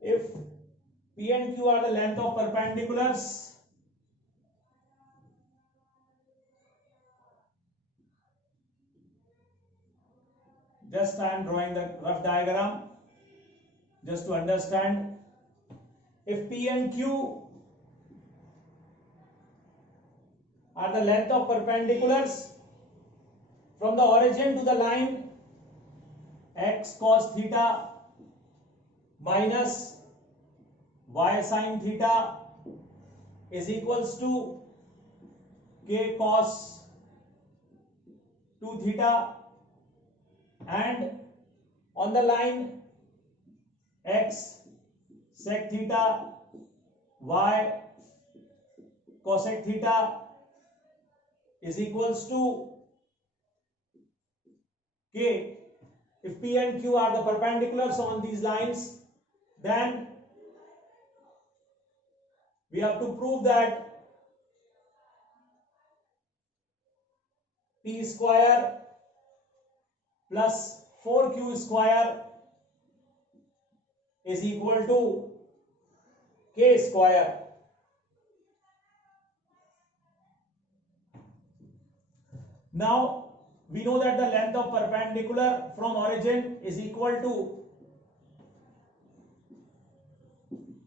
if P and Q are the length of perpendiculars, just I am drawing the rough diagram just to understand. If P and Q are the length of perpendiculars from the origin to the line x cos theta minus y sin theta is equals to k cos 2 theta, and on the line x sec theta y cosec theta is equals to k. If P and Q are the perpendiculars on these lines, then we have to prove that P square plus 4Q square is equal to K square. Now we know that the length of perpendicular from origin is equal to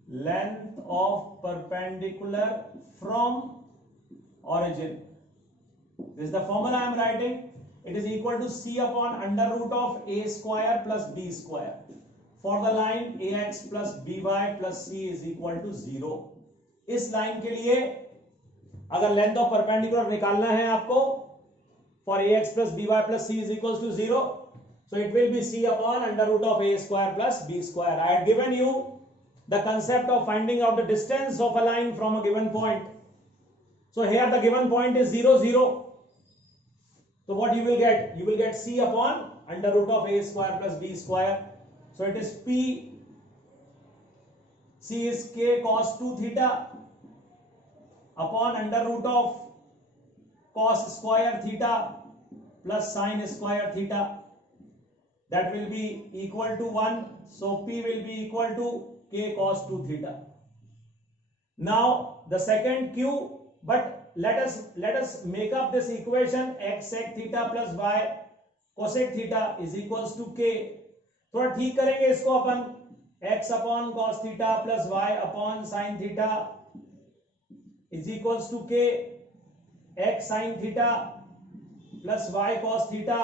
length of perpendicular from origin. This is the formula I am writing. It is equal to C upon under root of A square plus B square for the line AX plus BY plus C is equal to 0. इस line के लिए अगर length of perpendicular निकालना है आपको for AX plus BY plus C is equals to 0, so it will be C upon under root of A square plus B square. I had given you the concept of finding out the distance of a line from a given point. So here the given point is 0 0. So what you will get? You will get C upon under root of A square plus B square. So it is P, C is K cos 2 theta upon under root of cos square theta plus sin square theta. That will be equal to 1. So P will be equal to K cos 2 theta. Now the second Q, but let us make up this equation x sec theta plus y cosec theta is equals to K. थोड़ा ठीक करेंगे इसको अपन, x upon cos theta plus y upon sin theta is equals to K. x sin theta plus y cos theta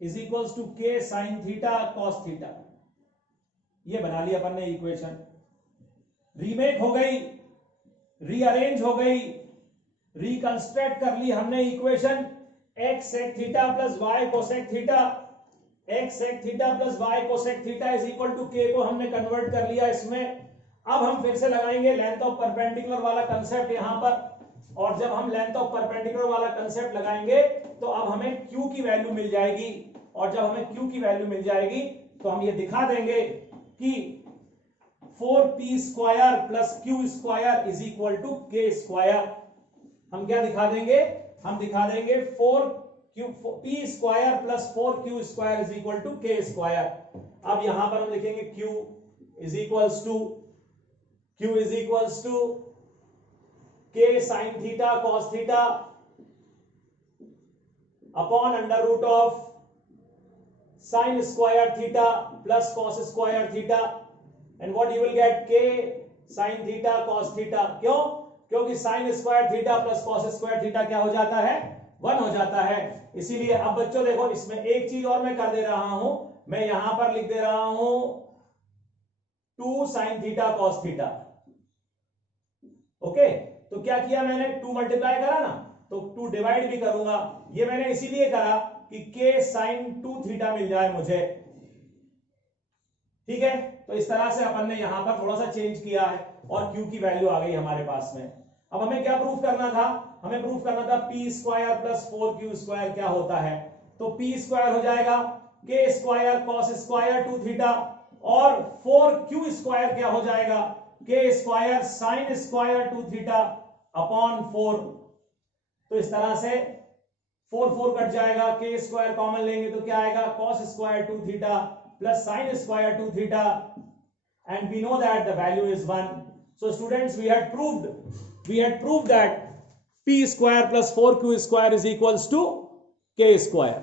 is equals to K sin theta cos theta. ये बना लिया अपन ने equation, remake हो गई, रीअरेंज हो गई, reconstruct कर ली हमने equation x sec theta plus y cosec theta, x sec theta plus y cosec theta is equal to k को हमने कन्वर्ट कर लिया इसमें. अब हम फिर से लगाएंगे लेंथ ऑफ परपेंडिकुलर वाला कंसेप्ट यहां पर, और जब हम लेंथ ऑफ परपेंडिकुलर वाला कंसेप्ट लगाएंगे तो अब हमें q की वैल्यू मिल जाएगी, और जब हमें q की वैल्यू मिल जाएगी तो हम ये दिखा देंगे कि 4p square plus q square is equal to k square. हम क्या दिखा देंगे? हम दिखा देंगे 4p square plus 4q square is equal to k square. अब यहां पर हम लिखेंगे q is equals to k sin theta cos theta upon under root of sin square theta plus cos square theta, and what you will get k sin theta cos theta. क्यों? क्योंकि sin square theta plus cos square theta क्या हो जाता है? 1 हो जाता है. इसीलिए अब बच्चों देखो, इसमें एक चीज और मैं कर दे रहा हूं, मैं यहां पर लिख दे रहा हूं 2 sin theta cos theta. Okay, तो क्या किया मैंने? 2 मल्टीप्लाई करा ना, तो 2 डिवाइड भी करूंगा. ये मैंने इसीलिए करा कि k sin 2 थीटा मिल जाए मुझे. ठीक है, तो इस तरह से अपन ने यहां पर थोड़ा सा चेंज किया है और q की वैल्यू आ गई हमारे पास में. अब हमें क्या प्रूफ करना था? हमें प्रूफ करना था p square plus 4q square क्या होता है. तो p स्क्वायर हो जाएगा k square cos square 2 theta, और 4q स्क्वायर क्या हो जाएगा? k square sin square 2 theta upon 4. तो इस तरह से 4 4 कट जाएगा, k स्क्वायर कॉमन लेंगे तो क्या आएगा? cos square 2 theta plus sin square 2 theta and we know that the value is 1. So students, we had proved that p square plus 4q square is equals to k square.